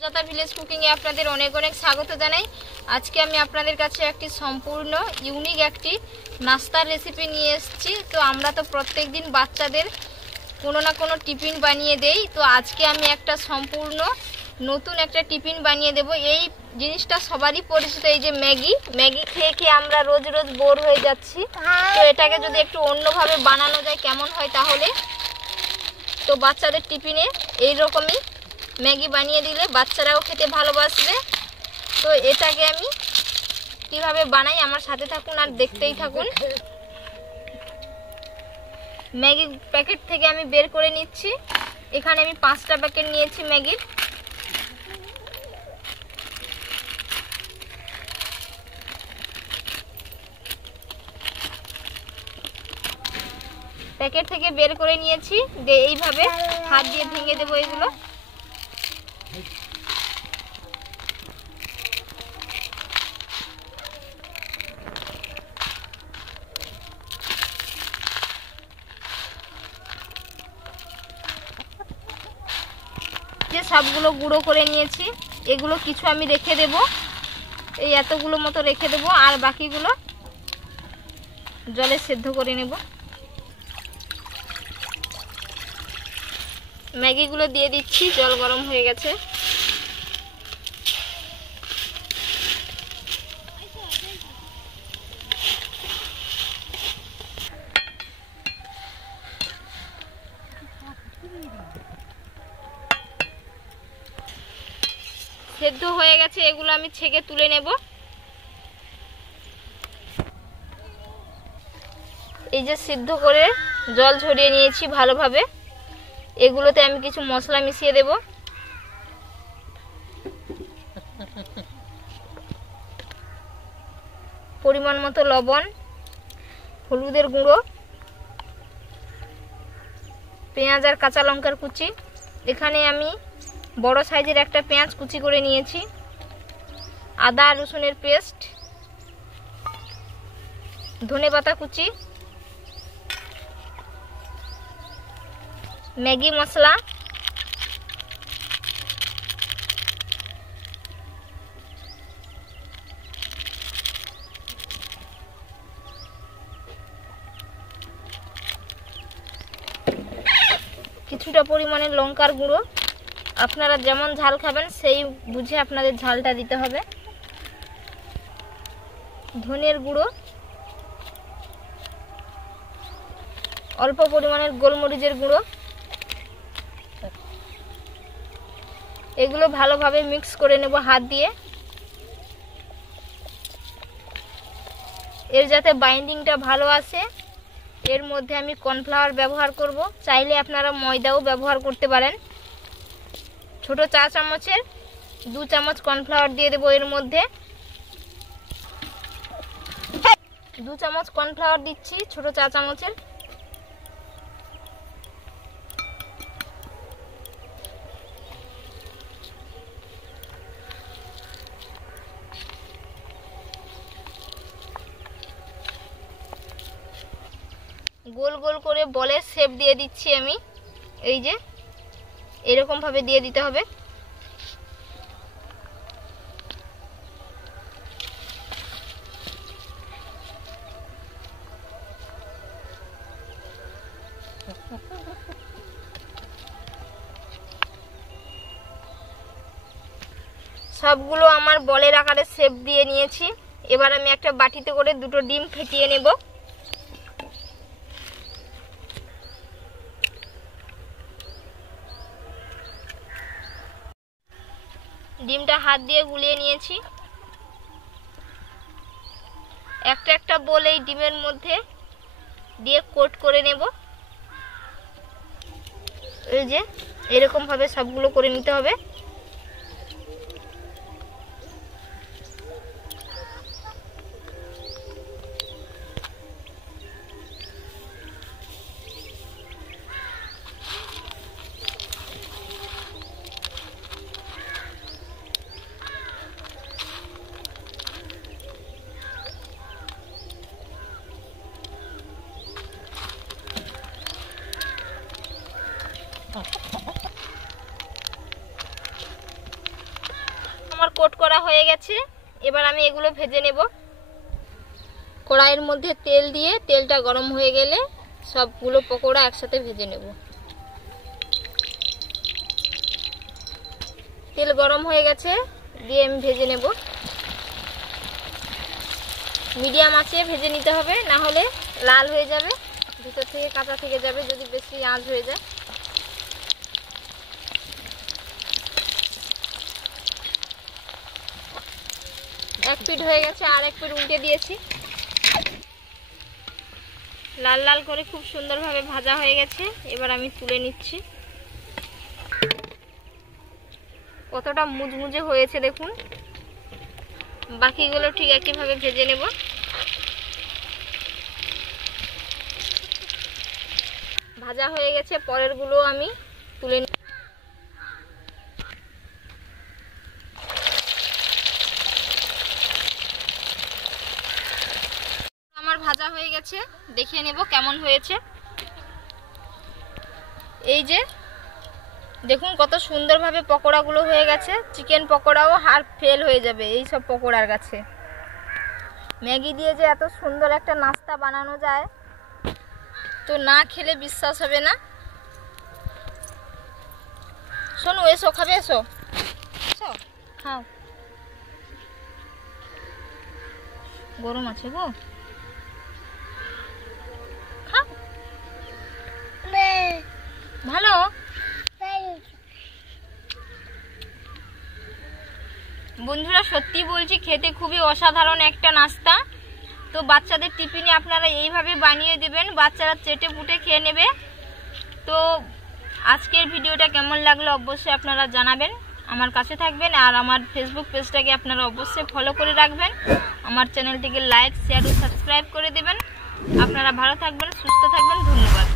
Sujata village cooking এ আপনাদের অনেক অনেক স্বাগত জানাই। আজকে আমি আপনাদের কাছে একটি সম্পূর্ণ ইউনিক একটি নাস্তার রেসিপি নিয়ে এসেছি। তো আমরা তো প্রত্যেকদিন বাচ্চাদের কোনো না কোনো টিফিন বানিয়ে দেই। তো আজকে আমি একটা সম্পূর্ণ নতুন একটা টিফিন বানিয়ে দেব। এই জিনিসটা সবারই পরিচিত, এই যে ম্যাগি খেয়ে খেয়ে আমরা রোজ রোজ বোর হয়ে যাচ্ছি। তো এটাকে যদি একটু অন্যভাবে বানানো যায় কেমন হয় তাহলে। তো বাচ্চাদের টিফিনে এইরকমই ম্যাগি বানিয়ে দিলে বাচ্চারাও খেতে ভালোবাসবে। তো এটাকে আমি কিভাবে বানাই আমার সাথে থাকুন আর দেখতেই থাকুন। ম্যাগি প্যাকেট থেকে আমি বের করে নিচ্ছি। এখানে আমি 5টা প্যাকেট নিয়েছি ম্যাগির। প্যাকেট থেকে বের করে নিয়েছি, এইভাবে হাত দিয়ে ভেঙে দেবো এগুলো। যে সবগুলো গুঁড়ো করে নিয়েছি, এগুলো কিছু আমি রেখে দেব, এই এতগুলো মতো রেখে দেব, আর বাকিগুলো জলে সেদ্ধ করে নেব। ম্যাগিগুলো দিয়ে দিচ্ছি, জল গরম হয়ে গেছে। সেদ্ধ হয়ে গেছে, এগুলো আমি ছেঁকে তুলে নেব। এই যে সিদ্ধ করে জল ঝরিয়ে নিয়েছি ভালোভাবে। এগুলোতে আমি কিছু মশলা মিশিয়ে দেব। পরিমাণ মতো লবণ, হলুদের গুঁড়ো, পেঁয়াজ আর কাঁচা লঙ্কার কুচি। এখানে আমি বড় সাইজের একটা পেঁয়াজ কুচি করে নিয়েছি, আদা রসুনের পেস্ট, ধনেপাতা কুচি, ম্যাগি মশলা, কিছুটা পরিমাণে লঙ্কার গুঁড়ো। আপনারা যেমন ঝাল খাবেন সেই বুঝে আপনাদের ঝালটা দিতে হবে। ধনের গুঁড়ো, অল্প পরিমাণের গোলমরিচের গুঁড়ো। এগুলো ভালোভাবে মিক্স করে নেব হাত দিয়ে। এর যাতে বাইন্ডিংটা ভালো আসে এর মধ্যে আমি কর্নফ্লাওয়ার ব্যবহার করব। চাইলে আপনারা ময়দাও ব্যবহার করতে পারেন। ছোট চা চামচের 2 চামচ কর্নফ্লাওয়ার দিয়ে দেবো এর মধ্যে। 2 চামচ কর্নফ্লাওয়ার দিচ্ছি, ছোট চা চামচের। গোল গোল করে বলের শেপ দিয়ে দিচ্ছি আমি। এই যে এরকম ভাবে দিয়ে দিতে হবে। সবগুলো আমার বলের আকারে শেপ দিয়ে নিয়েছি। এবার আমি একটা বাটিতে করে 2টো ডিম ফেটিয়ে নেব। ডিমটা হাত দিয়ে গুলিয়ে নিয়েছি। একটা একটা বল এই ডিমের মধ্যে দিয়ে কোট করে নেব। এই যে এরকম ভাবে সবগুলো করে নিতে হবে। কোট করা হয়ে গেছে। এবার আমি এগুলো ভেজে নেব। কড়াইয়ের মধ্যে তেল দিয়ে তেলটা গরম হয়ে গেলে সবগুলো পকোড়া একসাথে ভেজে নেব। তেল গরম হয়ে গেছে, দিয়ে আমি ভেজে নেব। মিডিয়াম আঁচে ভেজে নিতে হবে, না হলে লাল হয়ে যাবে, ভিতর থেকে কাঁচা থেকে যাবে যদি বেশি আঁচ হয়ে যায়। এক পিঠ হয়ে গেছে, আর এক পিঠ উল্টে দিয়েছি। লাল লাল করে খুব সুন্দরভাবে ভাজা হয়ে গেছে। এবার আমি তুলে নিচ্ছি। কতটা মুচমুচে হয়েছে দেখুন। বাকিগুলো ঠিক একইভাবে ভেজে নেব। ভাজা হয়ে গেছে, পরেরগুলো আমি তুলে নিই। আমার ভাজা হয়ে গেছে, দেখিয়ে নেব কেমন হয়েছে। এই যে দেখুন কত সুন্দরভাবে পকোড়াগুলো হয়ে গেছে। চিকেন পকোড়াও হার ফেল হয়ে যাবে এই সব পকোড়ার কাছে। ম্যাগি দিয়ে যে এত সুন্দর একটা নাস্তা বানানো যায় তো না খেলে বিশ্বাস হবে না। শোনো, এসো, খাবে, এসো, এসো, খাও। গরম আছে গো, খাও। ভালো বন্ধুরা, সত্যি বলছি খেতে খুবই অসাধারণ একটা নাস্তা। তো বাচ্চাদের টিফিনে আপনারা এইভাবে বানিয়ে দেবেন, বাচ্চারা চেটে পুটে খেয়ে নেবে। তো আজকের ভিডিওটা কেমন লাগলো অবশ্যই আপনারা জানাবেন। আমার কাছে থাকবেন, আর আমার ফেসবুক পেজটাকে আপনারা অবশ্যই ফলো করে রাখবেন। আমার চ্যানেলটিকে লাইক, শেয়ার ও সাবস্ক্রাইব করে দেবেন। আপনারা ভালো থাকবেন, সুস্থ থাকবেন। ধন্যবাদ।